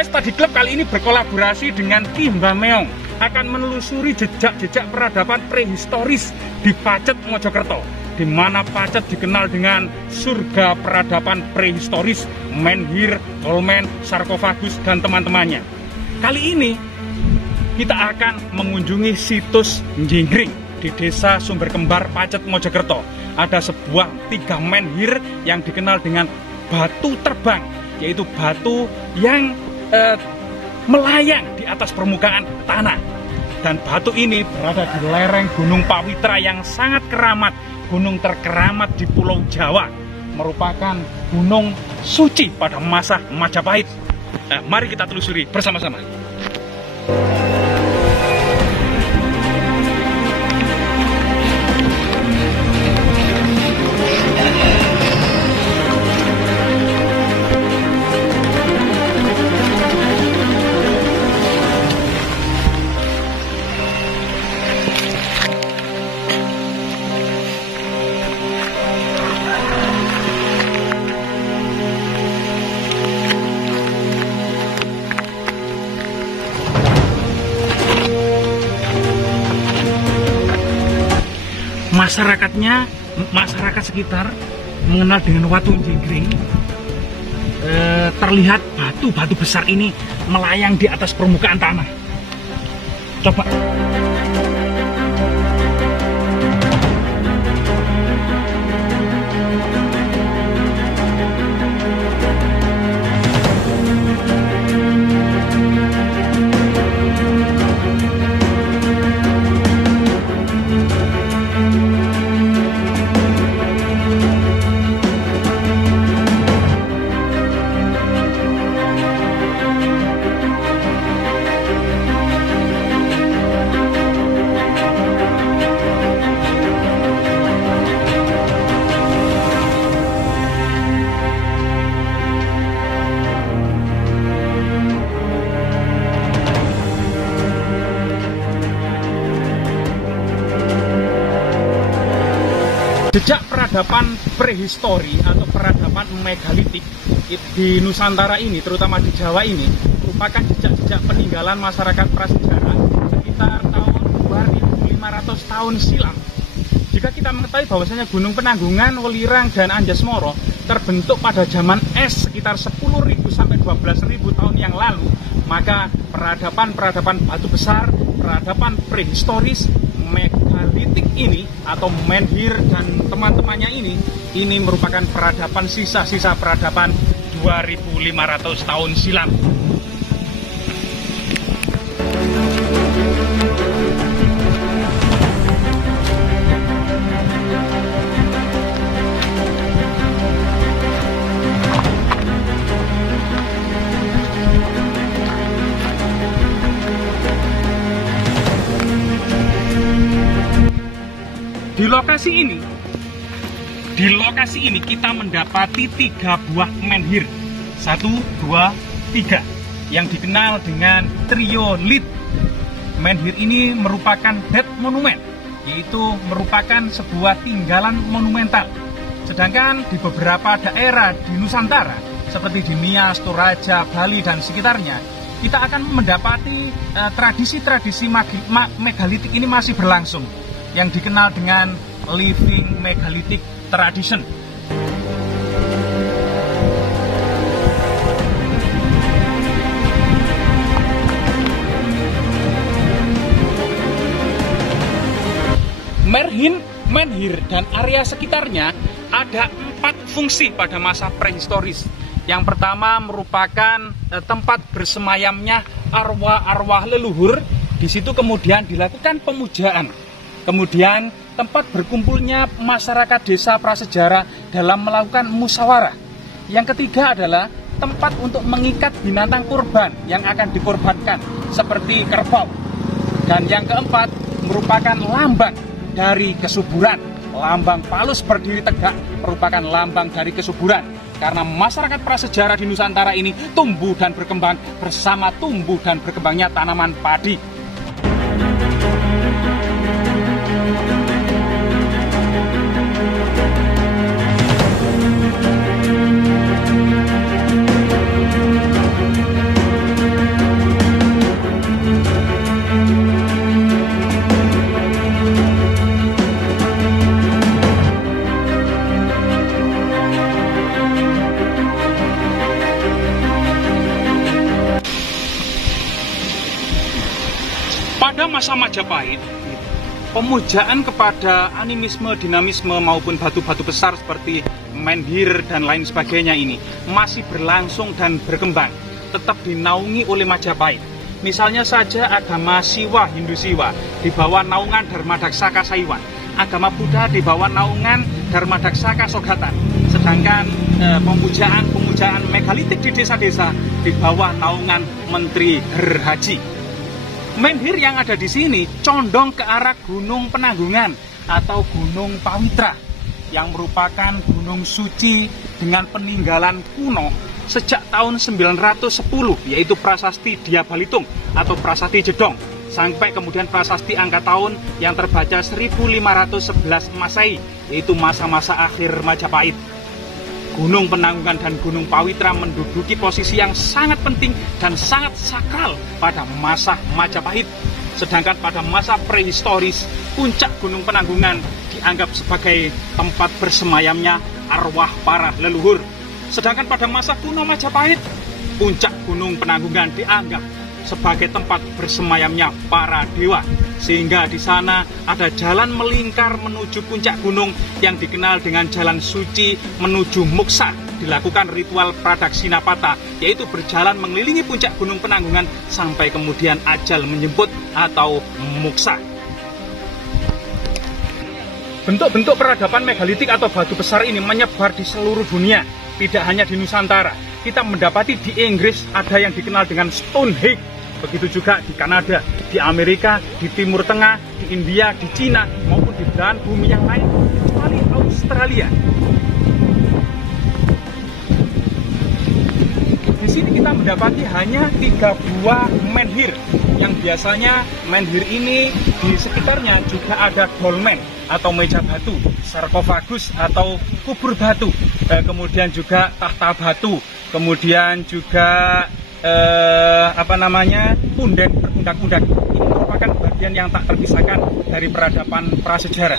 Study Club kali ini berkolaborasi dengan Ki Mbah Meong akan menelusuri jejak-jejak peradaban prehistoris di Pacet, Mojokerto, di mana Pacet dikenal dengan surga peradaban prehistoris, menhir, dolmen, sarkofagus, dan teman-temannya. Kali ini kita akan mengunjungi situs Njinggring di Desa Sumberkembar, Pacet, Mojokerto. Ada sebuah 3 menhir yang dikenal dengan batu terbang, yaitu batu yang melayang di atas permukaan tanah. Dan batu ini berada di lereng Gunung Pawitra yang sangat keramat, gunung terkeramat di Pulau Jawa, merupakan gunung suci pada masa Majapahit. Nah, mari kita telusuri bersama-sama. Masyarakat sekitar mengenal dengan Watu Njinggring. Terlihat batu besar ini melayang di atas permukaan tanah. Coba. Jejak peradaban prehistori atau peradaban megalitik di Nusantara ini, terutama di Jawa ini, merupakan jejak-jejak peninggalan masyarakat prasejarah sekitar tahun 2500 tahun silam. Jika kita mengetahui bahwasanya Gunung Penanggungan, Welirang, dan Anjasmara terbentuk pada zaman es sekitar 10.000 sampai 12.000 tahun yang lalu, maka peradaban batu besar, peradaban prehistoris, megalitik ini atau menhir dan teman-temannya ini merupakan peradaban sisa-sisa peradaban 2500 tahun silam. Di lokasi ini kita mendapati 3 buah menhir, 1, 2, 3, yang dikenal dengan trio lead. Menhir ini merupakan dead monument, yaitu merupakan sebuah tinggalan monumental. Sedangkan di beberapa daerah di Nusantara, seperti di Nias, Toraja, Bali, dan sekitarnya, kita akan mendapati tradisi-tradisi megalitik ini masih berlangsung, yang dikenal dengan living megalitic tradition. Menhir dan area sekitarnya ada 4 fungsi pada masa prehistoris. Yang pertama merupakan tempat bersemayamnya arwah-arwah leluhur. Di situ kemudian dilakukan pemujaan. Kemudian tempat berkumpulnya masyarakat desa prasejarah dalam melakukan musyawarah. Yang ketiga adalah tempat untuk mengikat binatang kurban yang akan dikorbankan seperti kerbau. Dan yang keempat merupakan lambang dari kesuburan. Lambang Palus berdiri tegak merupakan lambang dari kesuburan. Karena masyarakat prasejarah di Nusantara ini tumbuh dan berkembang bersama tumbuh dan berkembangnya tanaman padi. masa Majapahit, pemujaan kepada animisme, dinamisme maupun batu-batu besar seperti menhir dan lain sebagainya ini masih berlangsung dan berkembang, tetap dinaungi oleh Majapahit. Misalnya saja agama Siwa, Hindu Siwa di bawah naungan Dharmadaksa Saiwan, agama Buddha di bawah naungan Dharmadaksa Sogatan, sedangkan pemujaan megalitik di desa-desa di bawah naungan Menteri Haji. Menhir yang ada di sini condong ke arah Gunung Penanggungan atau Gunung Pawitra yang merupakan gunung suci dengan peninggalan kuno sejak tahun 910, yaitu prasasti Dia Balitung atau prasasti Jedong, sampai kemudian prasasti angka tahun yang terbaca 1511 Masehi, yaitu masa-masa akhir Majapahit. Gunung Penanggungan dan Gunung Pawitra menduduki posisi yang sangat penting dan sangat sakral pada masa Majapahit. Sedangkan pada masa prehistoris, puncak Gunung Penanggungan dianggap sebagai tempat bersemayamnya arwah para leluhur. Sedangkan pada masa kuno Majapahit, puncak Gunung Penanggungan dianggap sebagai tempat bersemayamnya para dewa, sehingga di sana ada jalan melingkar menuju puncak gunung yang dikenal dengan jalan suci menuju moksa. Dilakukan ritual Pradaksinapata, yaitu berjalan mengelilingi puncak Gunung Penanggungan sampai kemudian ajal menjemput atau moksa. Bentuk-bentuk peradaban megalitik atau batu besar ini menyebar di seluruh dunia, tidak hanya di Nusantara. Kita mendapati di Inggris ada yang dikenal dengan Stonehenge, begitu juga di Kanada, di Amerika, di Timur Tengah, di India, di Cina, maupun di belahan bumi yang lain, kecuali Australia. Di sini kita mendapati hanya 3 buah menhir, yang biasanya menhir ini di sekitarnya juga ada dolmen atau meja batu, sarkofagus atau kubur batu, kemudian juga tahta batu, kemudian juga punden berpundak-pundak. Ini merupakan bagian yang tak terpisahkan dari peradaban prasejarah.